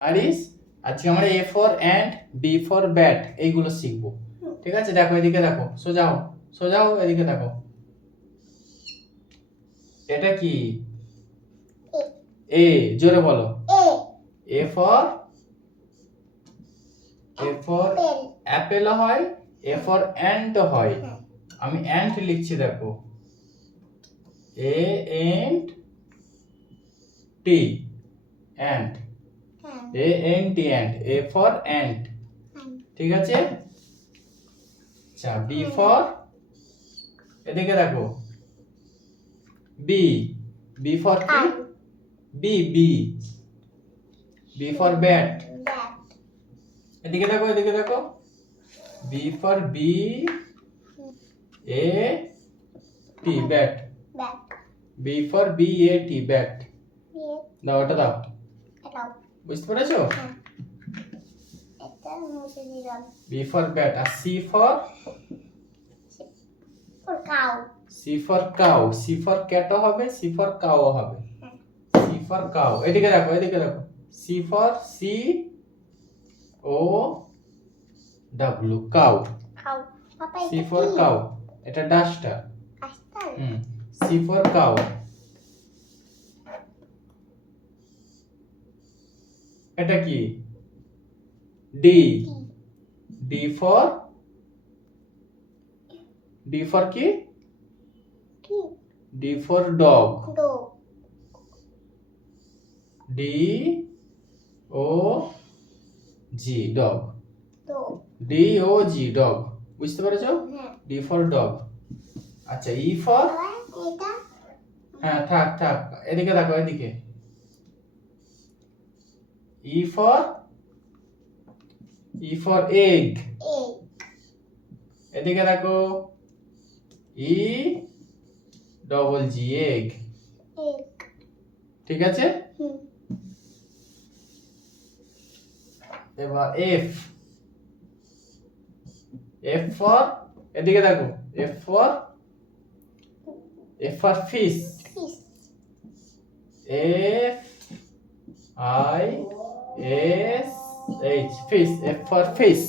আরিস, আজকে আমরা A for and, B for bat এইগুলো শিখবো। ঠিক আছে, দেখো এদিকে, দেখো সোজাও, সোজাও এদিকে দেখো। এটা কি? এ, জোরে বলো। A for, A for apple হয়, এ ফর অ্যান্ট হয়। আমি অ্যান্ট লিখছি, দেখো A N T, ant, A N T, ant, A for ant. ঠিক আছে, আচ্ছা বি ফর, এদিকে দেখো বি, বি ফর কি? B, B, B for bat. এদিকে দেখো, এদিকে দেখো, B for B, A T, bat. B for B, A T, bat. দাও, এটা দাও, বুঝতে পেরেছো? B for bat. R C for, C for cow, C for ক্যাটও হবে, সি ফর কাও হবে। সি ফর কাউ, এদিকে দেখো, এদিকে দেখো, C for C O W, cow. C for cow, এটা ডাস্টার। C for cow. এটা কি? D, D for, D for কি? D for dog, D O G, dog. D O G, dog. বুঝতে পেরেছো? D for dog. আচ্ছা E for, হ্যাঁ থাক থাক, এদিকে দেখো, এদিকে E for, E for egg, এদিকে দেখো ই ডবল জি, এগ। ঠিক আছে, এবার এফ, এফ ফর, এদিকে দেখো, F for, F for fish, F I S H, fish, F for fish.